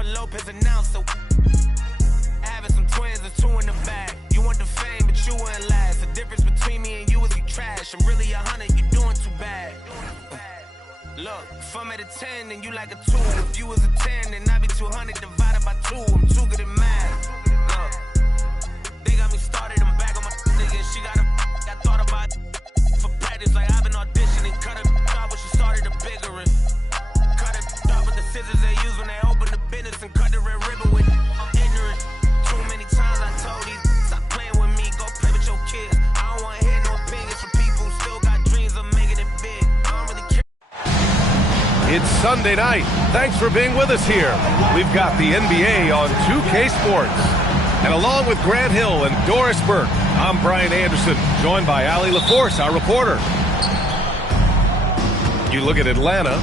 Jennifer Lopez announcer. Having some twins, there's 2 in the bag. You want the fame, but you wouldn't last. The difference between me and you is you trash. I'm really 100, you doing too bad. Look, if I'm at a 10, then you like a 2. If you was a 10, then I'd be 200 divided by 2. I'm too good at math. Look, they got me started, I'm back on my nigga. She got a I thought about for practice, like I've been auditioning. Cut it off when she started a bigger one. Cut it off with the scissors they use when they open the business and cut the red ribbon with. I'm ignorant. Too many times I told these, stop playing with me, go play with your kids. I don't want to hear no opinions from people who still got dreams of making it big. I don't really care. It's Sunday night. Thanks for being with us here. We've got the NBA on 2K Sports. And along with Grant Hill and Doris Burke, I'm Brian Anderson, joined by Allie LaForce, our reporter. You look at Atlanta.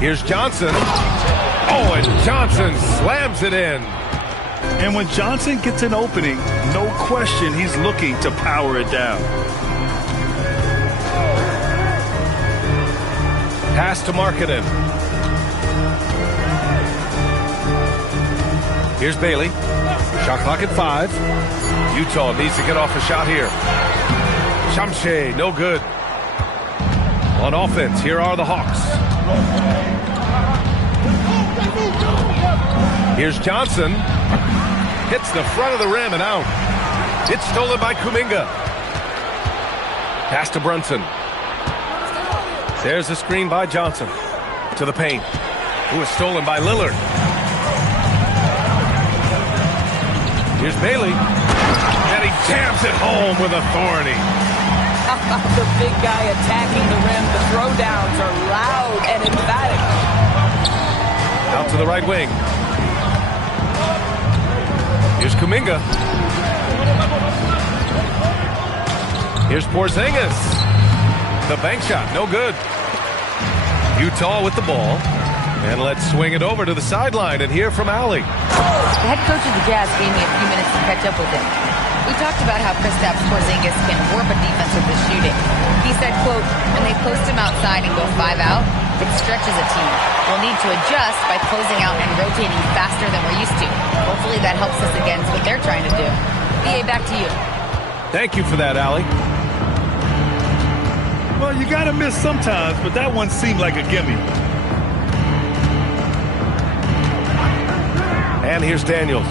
Here's Johnson. Oh, and Johnson slams it in. And when Johnson gets an opening, no question he's looking to power it down. Pass to Markkanen. Here's Bailey. Shot clock at 5. Utah needs to get off a shot here. Shamshe, no good. On offense, here are the Hawks. Here's Johnson. Hits the front of the rim and out. It's stolen by Kuminga. Pass to Brunson. There's a screen by Johnson. To the paint. Who is stolen by Lillard. Here's Bailey. And he jams it home with authority. The big guy attacking the rim. The throwdowns are loud and emphatic. Out to the right wing. Here's Kuminga. Here's Porzingis. The bank shot, no good. Utah with the ball. And let's swing it over to the sideline and hear from Allie. The head coach of the Jazz gave me a few minutes to catch up with him. We talked about how Kristaps Porzingis can warp a defense with his shooting. He said, quote, when they post him outside and go 5 out, it stretches a team. We'll need to adjust by closing out and rotating faster than we're used to. Hopefully that helps us against what they're trying to do. BA, back to you. Thank you for that, Allie. Well, you gotta miss sometimes, but that one seemed like a gimme. And here's Daniels.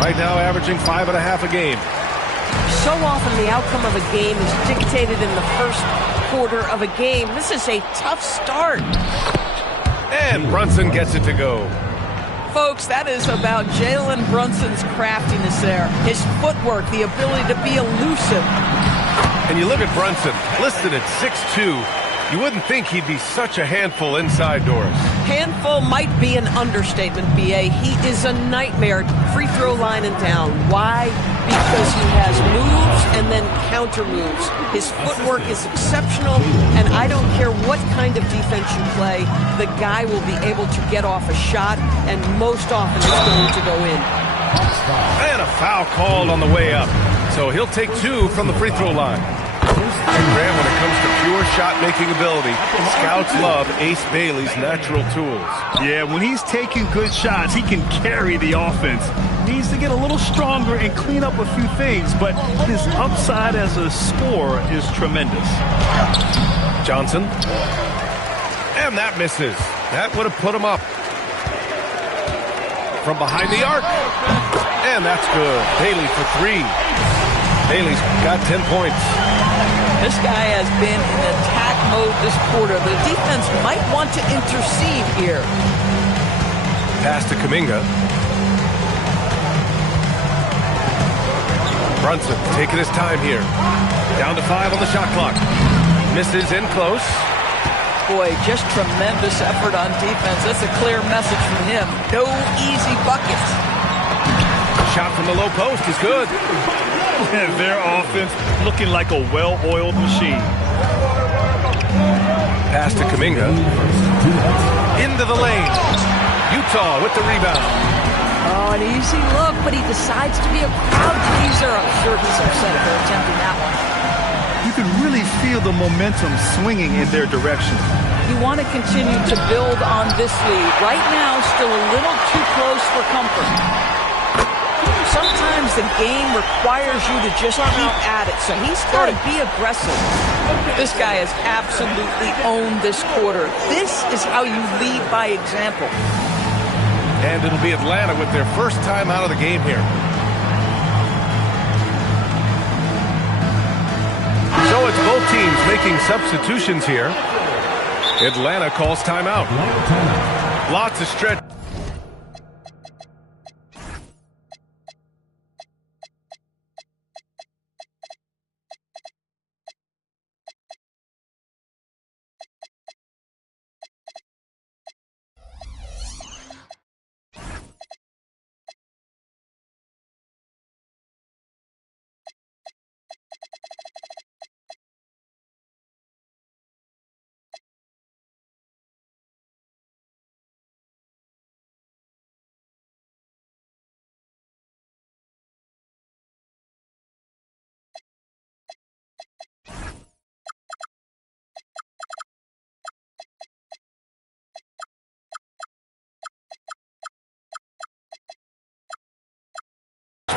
Right now averaging 5.5 a game. So often the outcome of a game is dictated in the first quarter of a game. This is a tough start. And Brunson gets it to go. Folks, that is about Jalen Brunson's craftiness there. His footwork, the ability to be elusive. And you look at Brunson, listed at 6'2". You wouldn't think he'd be such a handful inside doors. Handful might be an understatement, BA. He is a nightmare at free throw line and down. Why? Because he has moves and then counter moves. His footwork is exceptional, and I don't care what kind of defense you play, the guy will be able to get off a shot, and most often it's going to go in. And a foul called on the way up. So he'll take 2 from the free throw line. And Graham, when it comes to pure shot-making ability, scouts love Ace Bailey's natural tools. Yeah, when he's taking good shots, he can carry the offense. Needs to get a little stronger and clean up a few things, but his upside as a scorer is tremendous. Johnson. And that misses. That would have put him up. From behind the arc. And that's good. Bailey for 3. Bailey's got 10 points. This guy has been in attack mode this quarter. The defense might want to intercede here. Pass to Kuminga. Brunson taking his time here. Down to 5 on the shot clock. Misses in close. Boy, just tremendous effort on defense. That's a clear message from him. No easy buckets. Shot from the low post is good. And their offense looking like a well-oiled machine. Pass to Kuminga. Into the lane. Utah with the rebound. Oh, an easy look, but he decides to be a crowd pleaser. I'm sure he's upset for attempting that one. You can really feel the momentum swinging in their direction. You want to continue to build on this lead. Right now, still a little too close for comfort. Sometimes the game requires you to just keep at it, so he's got to be aggressive. This guy has absolutely owned this quarter. This is how you lead by example. And it'll be Atlanta with their first time out of the game here. So it's both teams making substitutions here. Atlanta calls timeout. Lots of stretch.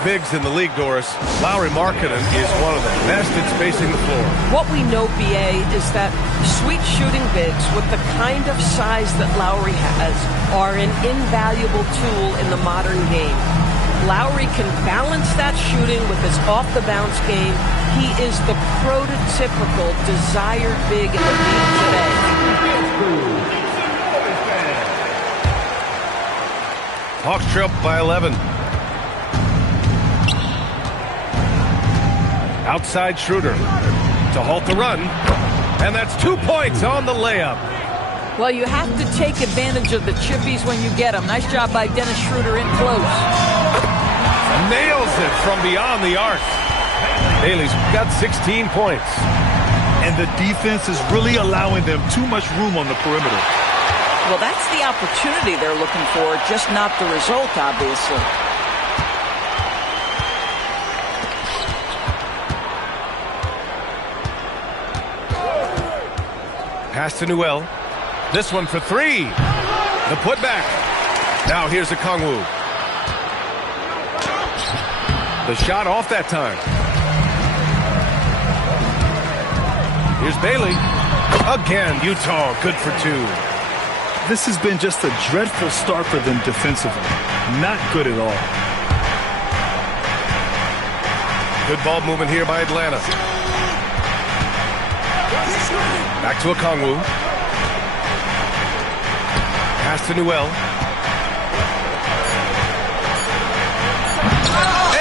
Bigs in the league, Doris. Lauri Markkanen is one of the best at spacing the floor. What we know, BA, is that sweet shooting bigs with the kind of size that Lauri has are an invaluable tool in the modern game. Lauri can balance that shooting with his off-the-bounce game. He is the prototypical desired big in the league today. Hawks trail by 11. Outside Schroeder to halt the run. And that's 2 points on the layup. Well, you have to take advantage of the chippies when you get them. Nice job by Dennis Schroeder in close. Nails it from beyond the arc. Bailey's got 16 points. And the defense is really allowing them too much room on the perimeter. Well, that's the opportunity they're looking for, just not the result, obviously. Pass to Newell. This one for three. The putback. Now here's Okongwu. The shot off that time. Here's Bailey. Again, Utah good for two. This has been just a dreadful start for them defensively. Not good at all. Good ball movement here by Atlanta. Back to Okongwu. Pass to Newell.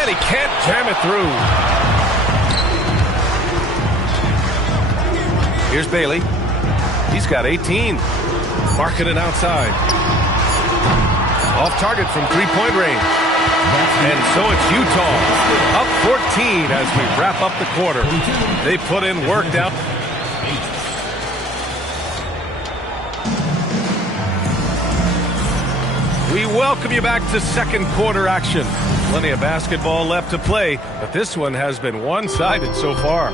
And he can't jam it through. Here's Bailey. He's got 18. Markkanen outside. Off target from three-point range. And so it's Utah up 14 as we wrap up the quarter. They put in work down. We welcome you back to second quarter action. Plenty of basketball left to play, but this one has been one-sided so far.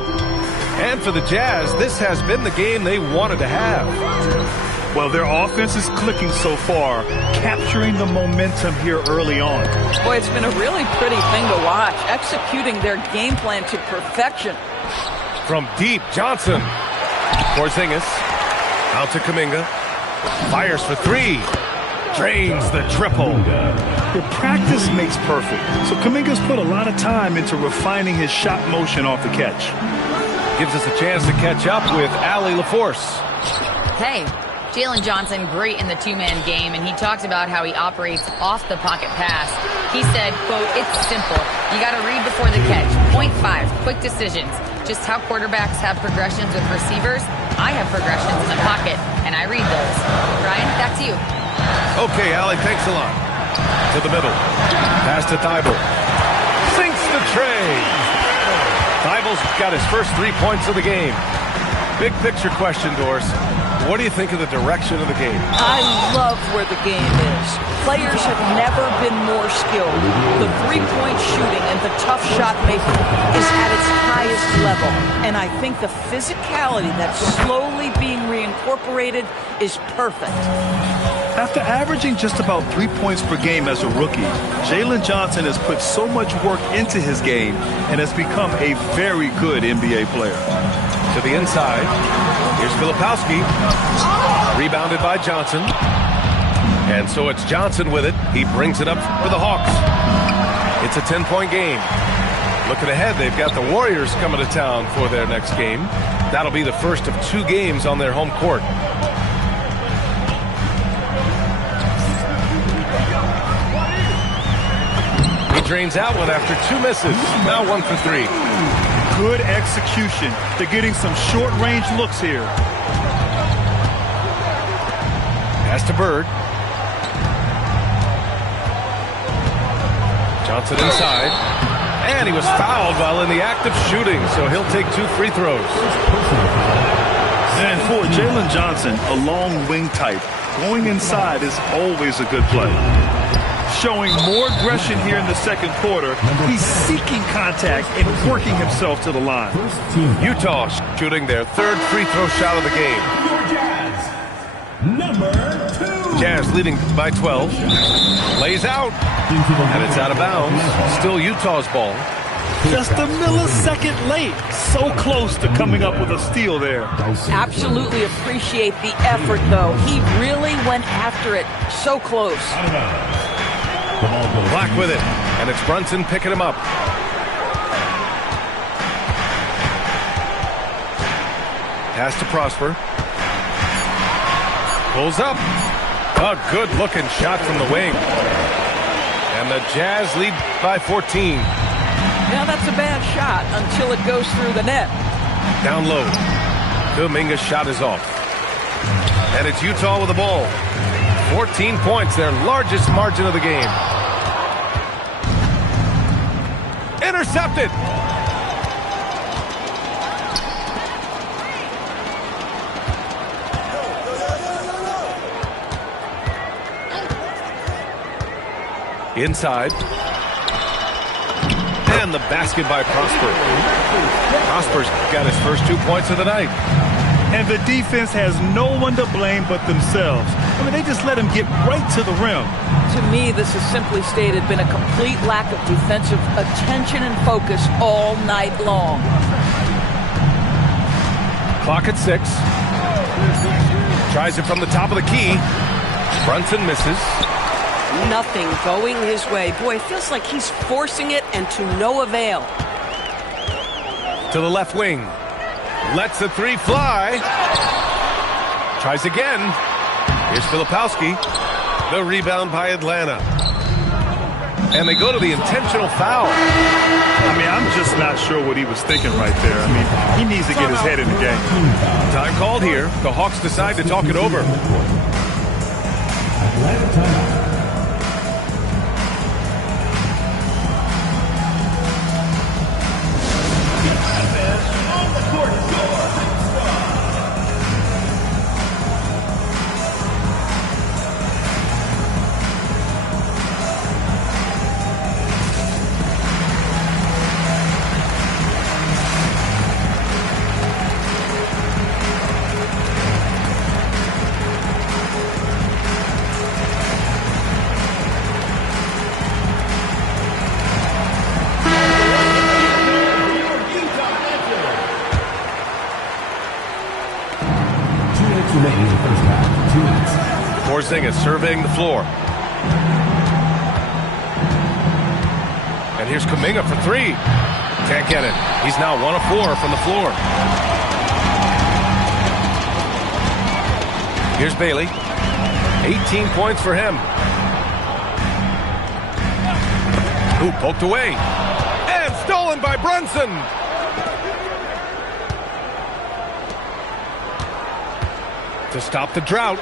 And for the Jazz, this has been the game they wanted to have. Well, their offense is clicking so far, capturing the momentum here early on. Boy, it's been a really pretty thing to watch, executing their game plan to perfection. From deep, Johnson. Porzingis. Out to Kuminga. Fires for three. Drains the triple. The practice makes perfect. So Kuminga's put a lot of time into refining his shot motion off the catch. Gives us a chance to catch up with Allie LaForce. Hey, Jalen Johnson, great in the two-man game, and he talked about how he operates off the pocket pass. He said, quote, "It's simple. You got to read before the catch. Point 5, quick decisions. Just how quarterbacks have progressions with receivers, I have progressions in the pocket, and I read those." Ryan, back to you. Okay, Allie, thanks a lot. To the middle. Pass to Thibault. Sinks the tray. Thibault's got his first 3 points of the game. Big picture question, Doris. what do you think of the direction of the game? I love where the game is. Players have never been more skilled. The three-point shooting and the tough shot making is at its highest level. And I think the physicality that's slowly being reincorporated is perfect. After averaging just about 3 points per game as a rookie, Jalen Johnson has put so much work into his game and has become a very good NBA player. To the inside. Here's Filipowski. Rebounded by Johnson. And so it's Johnson with it. He brings it up for the Hawks. It's a 10-point game. Looking ahead, they've got the Warriors coming to town for their next game. That'll be the first of 2 games on their home court. He drains out one after 2 misses. Now 1 for 3. Good execution. They're getting some short-range looks here. Pass to Bird. Johnson inside. And he was fouled while in the act of shooting, so he'll take 2 free throws. And for Jalen Johnson, a long wing type, going inside is always a good play. Showing more aggression here in the second quarter. He's seeking contact and working himself to the line. Utah shooting their 3rd free throw shot of the game. Jazz leading by 12. Lays out. And it's out of bounds. Still Utah's ball. Just a millisecond late. So close to coming up with a steal there. Absolutely appreciate the effort, though. He really went after it. So close. Black with it, and it's Brunson picking him up. Pass to Prosper. Pulls up. A good-looking shot from the wing. And the Jazz lead by 14. Now that's a bad shot until it goes through the net. Down low. Kuminga's shot is off. And it's Utah with the ball. 14 points, their largest margin of the game. Intercepted. Inside. And the basket by Prosper. Prosper's got his first 2 points of the night. And the defense has no one to blame but themselves. I mean, they just let him get right to the rim. To me, this has simply stated been a complete lack of defensive attention and focus all night long. Clock at 6. Tries it from the top of the key. Brunson misses. Nothing going his way. Boy, it feels like he's forcing it and to no avail. To the left wing. Lets the 3 fly. Tries again. Here's Filipowski. The rebound by Atlanta. And they go to the intentional foul. I mean, I'm just not sure what he was thinking right there. I mean, he needs to get his head in the game. Time called here. The Hawks decide to talk it over. Porzingis surveying the floor. And here's Kuminga for 3. Can't get it. He's now 1 of 4 from the floor. Here's Bailey. 18 points for him. Ooh, poked away. And stolen by Brunson. To stop the drought.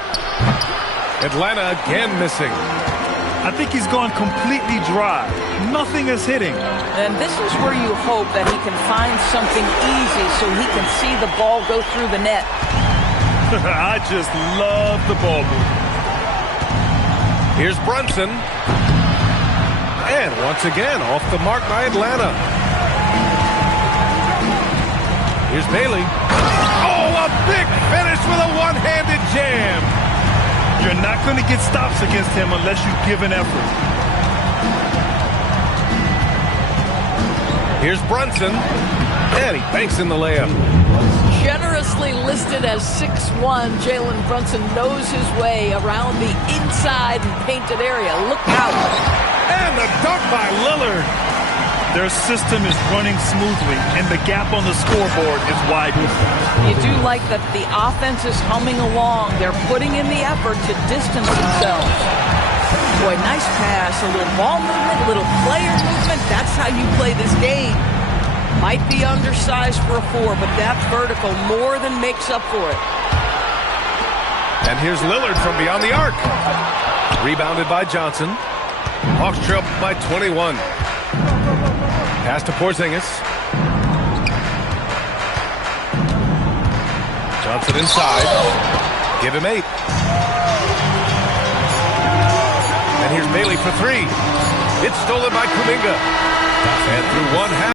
Atlanta again missing. I think he's gone completely dry. Nothing is hitting. And this is where you hope that he can find something easy so he can see the ball go through the net. I just love the ball movement. Here's Brunson. And once again, off the mark by Atlanta. Here's Bailey. Oh, a big finish with a one-handed jam. You're not going to get stops against him unless you give an effort. Here's Brunson. And he banks in the layup. Generously listed as 6'1", Jalen Brunson knows his way around the inside and painted area. Look out. And the dunk by Lillard. Their system is running smoothly, and the gap on the scoreboard is widening. You do like that the offense is humming along. They're putting in the effort to distance themselves. Boy, nice pass, a little ball movement, a little player movement. That's how you play this game. Might be undersized for a 4, but that vertical more than makes up for it. And here's Lillard from beyond the arc. Rebounded by Johnson. Hawks trail by 21. Pass to Porzingis. Johnson inside. Give him 8. And here's Bailey for 3. It's stolen by Kuminga. And through one half.